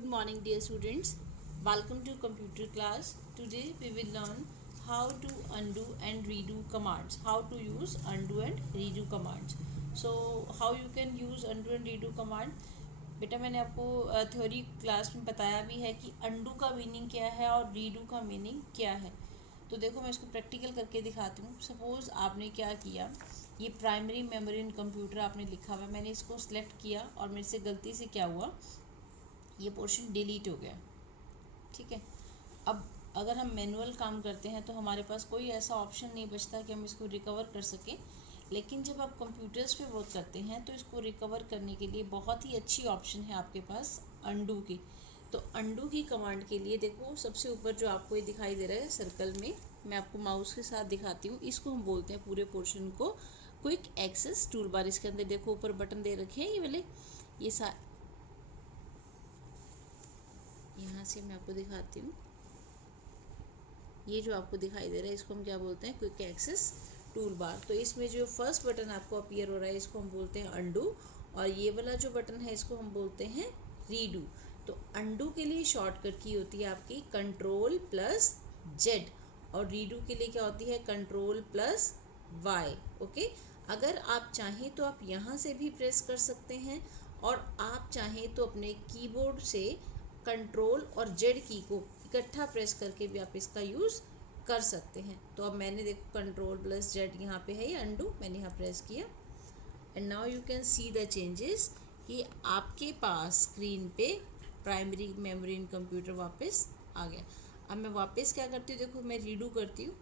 Good morning, dear students. Welcome to computer class. Today we will learn how to undo and redo commands. How to use undo and redo commands. So how you can use undo and redo command? बेटा मैंने आपको theory class में बताया भी है कि undo का meaning क्या है और redo का मीनिंग क्या है. तो देखो मैं इसको प्रैक्टिकल करके दिखाती हूँ. सपोज आपने क्या किया, ये प्राइमरी मेमोरी इन कंप्यूटर आपने लिखा हुआ है, मैंने इसको सिलेक्ट किया और मेरे से गलती से क्या हुआ, ये पोर्शन डिलीट हो गया. ठीक है. अब अगर हम मैनुअल काम करते हैं तो हमारे पास कोई ऐसा ऑप्शन नहीं बचता कि हम इसको रिकवर कर सकें. लेकिन जब आप कंप्यूटर्स पे वर्क करते हैं तो इसको रिकवर करने के लिए बहुत ही अच्छी ऑप्शन है आपके पास अंडू की. तो अंडू की कमांड के लिए देखो सबसे ऊपर जो आपको ये दिखाई दे रहा है सर्कल में, मैं आपको माउस के साथ दिखाती हूँ. इसको हम बोलते हैं पूरे पोर्शन को क्विक एक्सेस टूल बार. इसके अंदर देखो ऊपर बटन दे रखे हैं ये वाले, ये यहाँ से मैं आपको दिखाती हूँ. ये जो आपको दिखाई दे रहा है इसको हम क्या बोलते हैं, क्विक एक्सेस टूल बार. तो इसमें जो फर्स्ट बटन आपको अपीयर हो रहा है इसको हम बोलते हैं अंडू, और ये वाला जो बटन है इसको हम बोलते हैं रीडू. तो अंडू के लिए शॉर्टकट की होती है आपकी कंट्रोल प्लस जेड, और रीडू के लिए क्या होती है कंट्रोल प्लस वाई. ओके. अगर आप चाहें तो आप यहाँ से भी प्रेस कर सकते हैं, और आप चाहें तो अपने कीबोर्ड से कंट्रोल और जेड की को इकट्ठा प्रेस करके भी आप इसका यूज़ कर सकते हैं. तो अब मैंने देखो कंट्रोल प्लस जेड यहाँ पे है ये अंडू, मैंने यहाँ प्रेस किया and now you can see the changes कि आपके पास स्क्रीन पे प्राइमरी मेमोरी इन कंप्यूटर वापस आ गया. अब मैं वापस क्या करती हूँ, देखो मैं रीडू करती हूँ,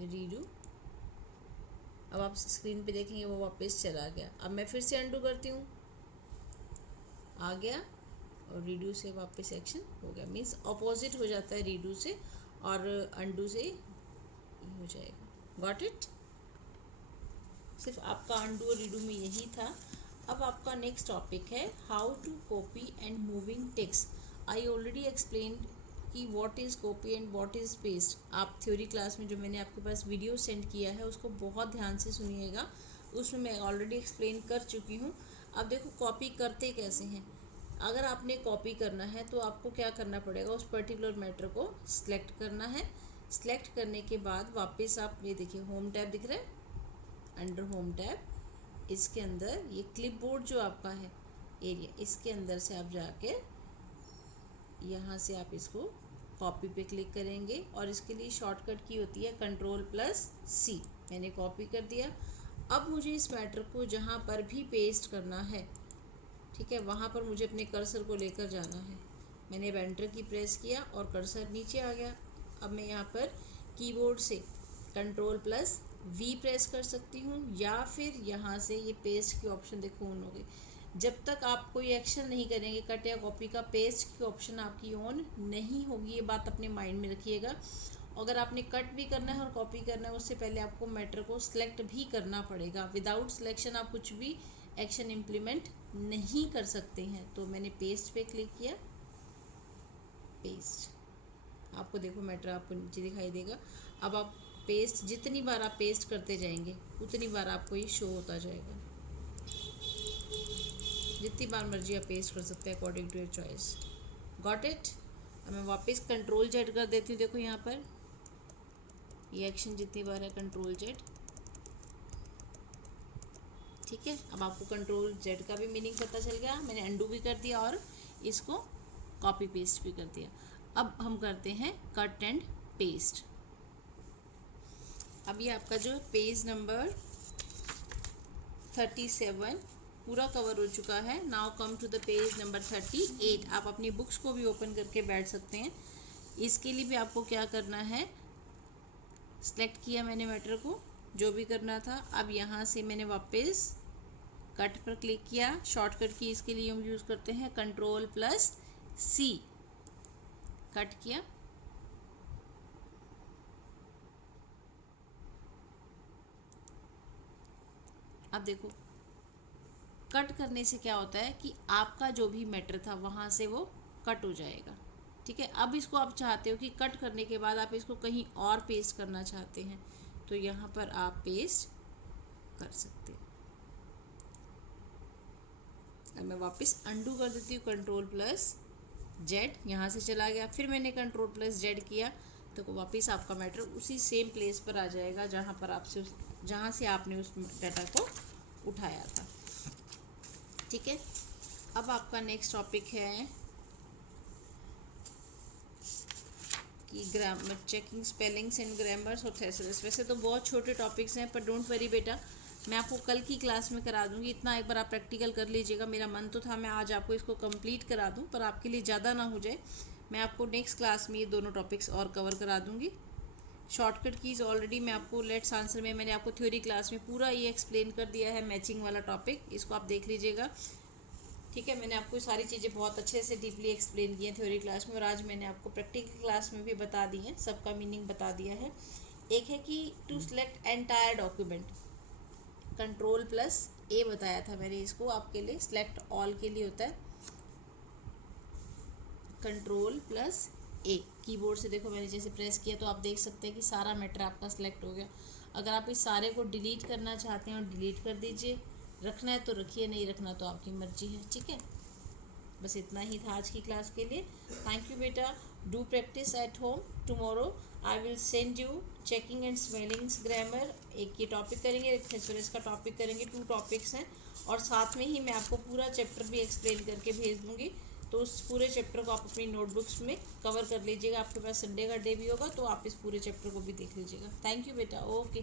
रीडू. अब आप स्क्रीन पे देखेंगे वो वापस चला गया. अब मैं फिर से अंडू करती हूँ, आ गया, और रीडू से वापस एक्शन हो गया. मीन्स अपोजिट हो जाता है रीडू से, और अंडू से हो जाएगा. Got it. सिर्फ आपका अंडू और रीडू में यही था. अब आपका नेक्स्ट टॉपिक है how to copy and moving text. I already explain कि what is copy and what is paste. आप थ्योरी क्लास में जो मैंने आपके पास वीडियो सेंड किया है उसको बहुत ध्यान से सुनिएगा, उसमें मैं ऑलरेडी एक्सप्लेन कर चुकी हूँ. अब देखो कॉपी करते कैसे हैं. अगर आपने कॉपी करना है तो आपको क्या करना पड़ेगा, उस पर्टिकुलर मैटर को सिलेक्ट करना है. सिलेक्ट करने के बाद वापस आप ये देखिए होम टैब दिख रहा है, अंडर होम टैब, इसके अंदर ये क्लिपबोर्ड जो आपका है एरिया, इसके अंदर से आप जाके यहाँ से आप इसको कॉपी पे क्लिक करेंगे, और इसके लिए शॉर्टकट की होती है कंट्रोल प्लस सी. मैंने कॉपी कर दिया. अब मुझे इस मैटर को जहाँ पर भी पेस्ट करना है, ठीक है, वहाँ पर मुझे अपने कर्सर को लेकर जाना है. मैंने अब एंटर की प्रेस किया और कर्सर नीचे आ गया. अब मैं यहाँ पर कीबोर्ड से कंट्रोल प्लस वी प्रेस कर सकती हूँ, या फिर यहाँ से ये पेस्ट की ऑप्शन देखो ऑन हो गई. जब तक आप कोई एक्शन नहीं करेंगे कट या कॉपी का, पेस्ट की ऑप्शन आपकी ऑन नहीं होगी. ये बात अपने माइंड में रखिएगा. अगर आपने कट भी करना है और कॉपी करना है उससे पहले आपको मैटर को सिलेक्ट भी करना पड़ेगा. विदाउट सिलेक्शन आप कुछ भी एक्शन इम्प्लीमेंट नहीं कर सकते हैं. तो मैंने पेस्ट पे क्लिक किया, पेस्ट. आपको देखो मैटर आपको नीचे दिखाई देगा. अब आप पेस्ट, जितनी बार आप पेस्ट करते जाएंगे उतनी बार आपको ये शो होता जाएगा. जितनी बार मर्जी आप पेस्ट कर सकते हैं according to your choice. Got it. अब मैं वापस कंट्रोल जेड कर देती हूँ. देखो यहाँ पर ये एक्शन जितनी बार है कंट्रोल जेड. ठीक है. अब आपको कंट्रोल जेड का भी मीनिंग पता चल गया. मैंने अंडू भी कर दिया और इसको कॉपी पेस्ट भी कर दिया. अब हम करते हैं कट एंड पेस्ट. अब ये आपका जो पेज नंबर 37 पूरा कवर हो चुका है. Now come to the page number 38. आप अपनी बुक्स को भी ओपन करके बैठ सकते हैं. इसके लिए भी आपको क्या करना है, सिलेक्ट किया मैंने मैटर को, जो भी करना था. अब यहाँ से मैंने वापस कट पर क्लिक किया. शॉर्टकट की इसके लिए हम यूज़ करते हैं कंट्रोल प्लस सी. कट किया, अब देखो कट करने से क्या होता है कि आपका जो भी मैटर था वहाँ से वो कट हो जाएगा. ठीक है. अब इसको आप चाहते हो कि कट करने के बाद आप इसको कहीं और पेस्ट करना चाहते हैं तो यहाँ पर आप पेस्ट कर सकते हैं. अब मैं वापस अंडू कर देती हूँ, कंट्रोल प्लस जेड, यहाँ से चला गया, फिर मैंने कंट्रोल प्लस जेड किया तो वापस आपका मैटर उसी सेम प्लेस पर आ जाएगा जहाँ से आपने उस डाटा को उठाया था। ठीक है, अब आपका नेक्स्ट टॉपिक है कि grammar, checking spellings and grammars और थेसरस। वैसे तो बहुत छोटे टॉपिक्स हैं, पर डोंट वरी बेटा, मैं आपको कल की क्लास में करा दूंगी। इतना एक बार आप प्रैक्टिकल कर लीजिएगा। मेरा मन तो था मैं आज आपको इसको कंप्लीट करा दूं, पर आपके लिए ज़्यादा ना हो जाए, मैं आपको नेक्स्ट क्लास में ये दोनों टॉपिक्स और कवर करा दूंगी। शॉर्टकट कीज़ ऑलरेडी मैं आपको लेट्स आंसर में मैंने आपको थ्योरी क्लास में पूरा ये एक्सप्लेन कर दिया है, मैचिंग वाला टॉपिक, इसको आप देख लीजिएगा। ठीक है, मैंने आपको सारी चीज़ें बहुत अच्छे से डीपली एक्सप्लेन की हैं थ्योरी क्लास में, और आज मैंने आपको प्रैक्टिकल क्लास में भी बता दी हैं, सबका मीनिंग बता दिया है। एक है कि to select entire document, control plus A बताया था मैंने इसको आपके लिए, सिलेक्ट ऑल के लिए होता है कंट्रोल प्लस ए। कीबोर्ड से देखो मैंने जैसे प्रेस किया तो आप देख सकते हैं कि सारा मैटर आपका सिलेक्ट हो गया। अगर आप इस सारे को डिलीट करना चाहते हैं और डिलीट कर दीजिए, रखना है तो रखिए, नहीं रखना तो आपकी मर्जी है। ठीक है, बस इतना ही था आज की क्लास के लिए। थैंक यू बेटा, do practice at home. Tomorrow I will send you checking and spellings grammar, एक ये टॉपिक करेंगे, एक थेसरस का टॉपिक करेंगे, 2 टॉपिक्स हैं, और साथ में ही मैं आपको पूरा चैप्टर भी एक्सप्लेन करके भेज दूंगी। तो उस पूरे चैप्टर को आप अपनी नोटबुक्स में कवर कर लीजिएगा। आपके पास संडे का डे भी होगा तो आप इस पूरे चैप्टर को भी देख लीजिएगा। थैंक यू बेटा, ओके।